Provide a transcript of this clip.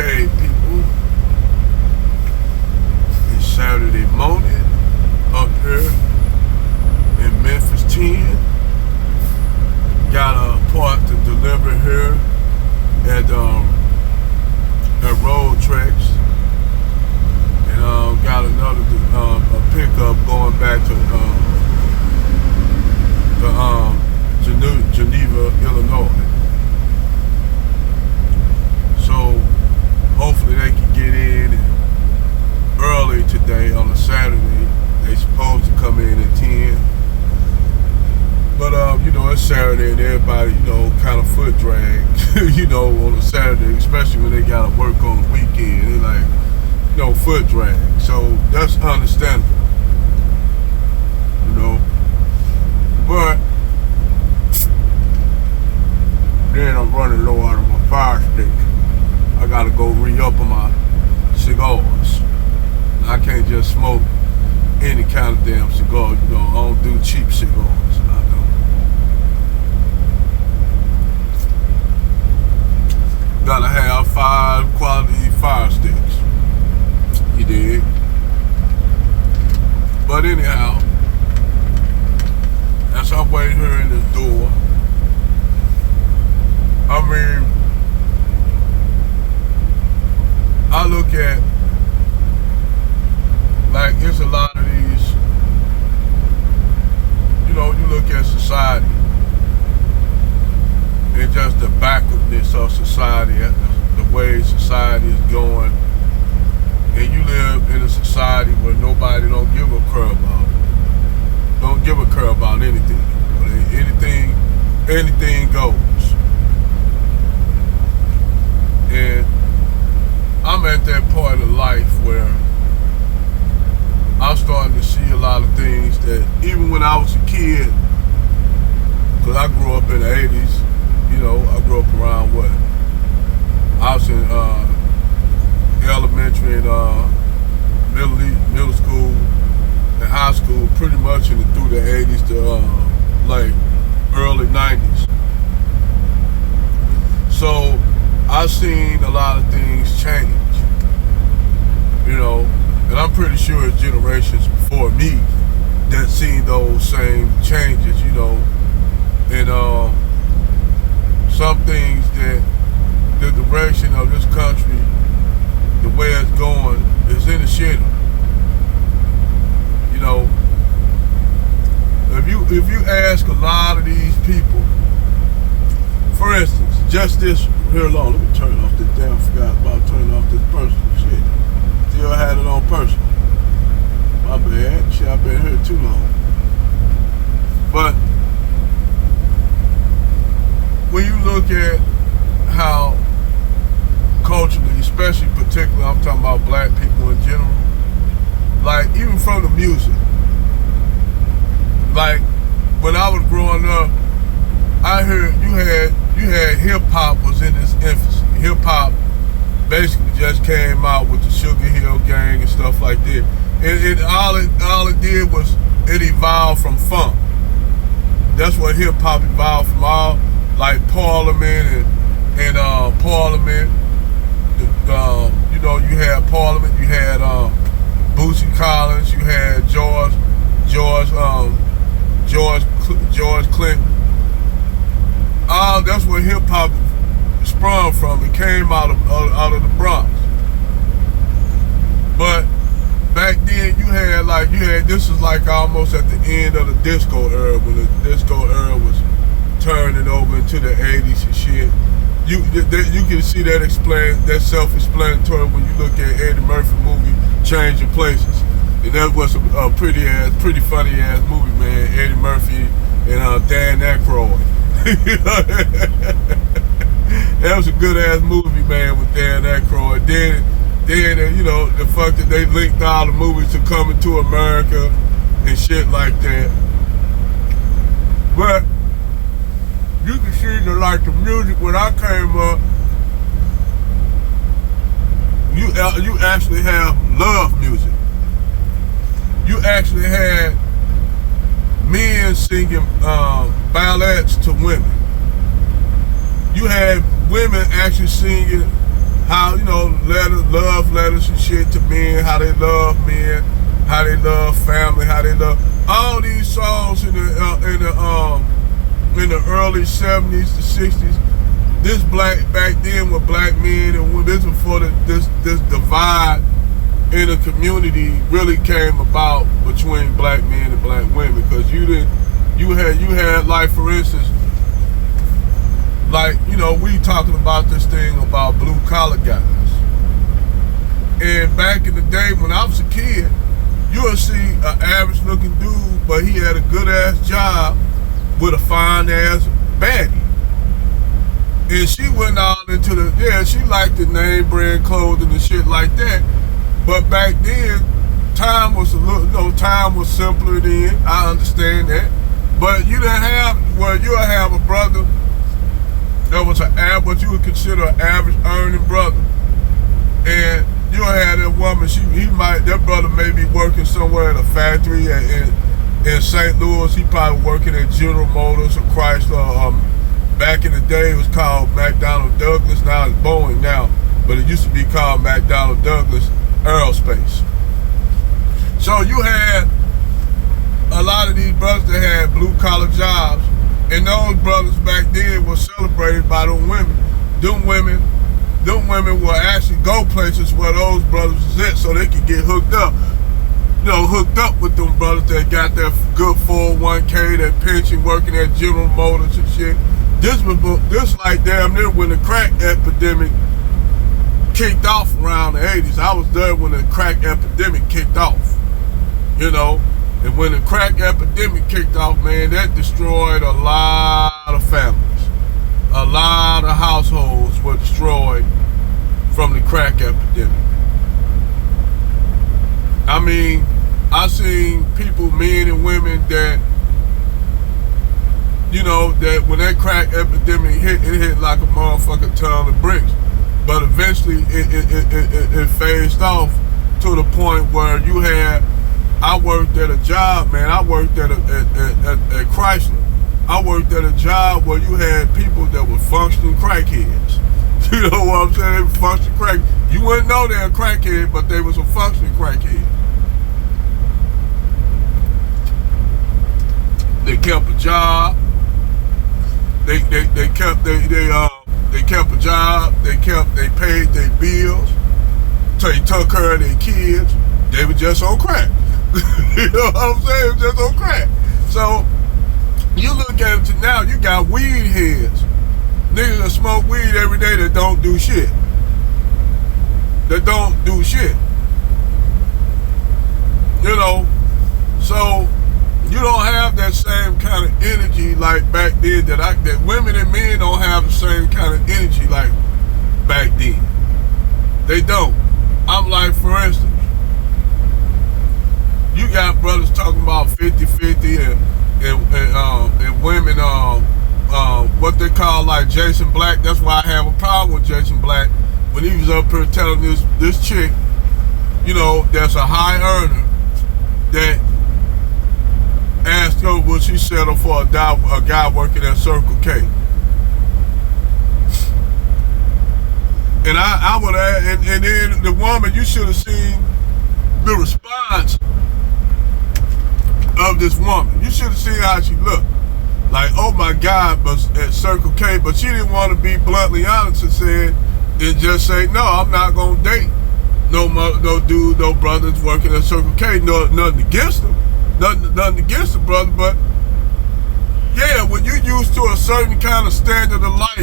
Okay, people, it's Saturday morning up here in Memphis 10. Got a part to deliver here at Road Tracks, and got another a pickup going back to Geneva, Illinois. So hopefully they can get in early today on a Saturday. They supposed to come in at 10. But it's Saturday and everybody, kind of foot drag, on a Saturday, especially when they gotta work on the weekend. They like, foot drag. So that's understandable. But then I'm running low out of my fire stick. I gotta go re-up on my cigars. I can't just smoke any kind of damn cigar. I don't do cheap cigars. I don't. Gotta have 5 quality fire sticks. You dig? But anyhow, as I'm waiting here in this door, I look at, it's a lot of these, you look at society and just the backwardness of society, the way society is going, and you live in a society where nobody don't give a crap about anything. Anything goes. And I'm at that part of life where I'm starting to see a lot of things that even when I was a kid, because I grew up in the 80s, I grew up around I was in elementary and middle school and high school pretty much through the 80s to early 90s. So I've seen a lot of things change, and I'm pretty sure it's generations before me that seen those same changes, and some things that the direction of this country, the way it's going, is in the shitter. If you ask a lot of these people, for instance, just this here alone, let me turn off this damn, forgot about turning off this personal shit. Still had it on personal. My bad, shit, I've been here too long. But when you look at how culturally, especially particularly, I'm talking about black people in general, even from the music, when I was growing up, I heard you had hip hop was in its infancy. Hip hop basically just came out with the Sugar Hill Gang and stuff like that. And all it did was it evolved from funk. That's what hip hop evolved from, all Parliament and Parliament. You had Parliament, you had Bootsy Collins, you had George Clinton. That's where hip hop sprung from. It came out of the Bronx. But back then you had this was almost at the end of the disco era, when the disco era was turning over into the 80s and shit. You can see that self-explanatory when you look at Eddie Murphy movie Changing Places. And that was a pretty funny ass movie, man. Eddie Murphy and Dan Aykroyd. That was a good ass movie, man, with Dan Aykroyd. Then the fact that they linked all the movies to Coming to America and shit like that. But you can see the music when I came up, you actually have love music. You actually had men singing ballads to women. You had women actually singing how, love letters and shit to men, how they love men, how they love family, how they love all these songs in the early 70s to 60s. This back then with black men and women, this before this divide in the community really came about between black men and black women, because you had like, for instance, like, we talking about this thing about blue collar guys. And back in the day when I was a kid, you would see an average looking dude, but he had a good ass job with a fine ass baddie. And she went all into she liked the name brand clothing and shit like that. But back then, time was time was simpler then. I understand that. But you didn't have, you'll have a brother that was what you would consider an average earning brother. And you'll have that woman, that brother may be working somewhere in a factory in St. Louis. He probably working at General Motors or Chrysler. Back in the day, it was called McDonnell Douglas. Now it's Boeing now, but it used to be called McDonnell Douglas Aerospace. So you had a lot of these brothers that had blue collar jobs, and those brothers back then were celebrated by them women. Them women will actually go places where those brothers was at so they could get hooked up. Hooked up with them brothers that got their good 401k, that pension, working at General Motors and shit. This like damn near when the crack epidemic kicked off around the 80s. I was there when the crack epidemic kicked off, and when the crack epidemic kicked off, man, that destroyed a lot of families. A lot of households were destroyed from the crack epidemic. I mean, I seen people, men and women, that that when that crack epidemic hit, it hit like a motherfucking ton of bricks. But eventually it phased off to the point where I worked at a job, man. I worked at Chrysler. I worked at a job where you had people that were functioning crackheads. You know what I'm saying? They were functioning crack. You wouldn't know they're a crackhead, but they was a functioning crackhead. They kept a job. They kept a job. They paid their bills. So they took care of their kids. They were just on crack. You know what I'm saying? Just on crack. So you look at it now, you got weed heads. Niggas that smoke weed every day that don't do shit. So you don't have that same kind of energy like back then that women and men don't have the same kind of energy like back then. They don't. I'm like, for instance, you got brothers talking about 50-50 and women, what they call like Jason Black. That's why I have a problem with Jason Black when he was up here telling this chick, that's a high earner, that asked her would she settle for a guy working at Circle K. And I would add, and then the woman, you should have seen the response of this woman. You should have seen how she looked. Like, oh my God, but at Circle K, but she didn't want to be bluntly honest and just say, no, I'm not gonna date no dude, no brothers working at Circle K. Nothing against them. Nothing against the brother, but yeah, when you're used to a certain kind of standard of life,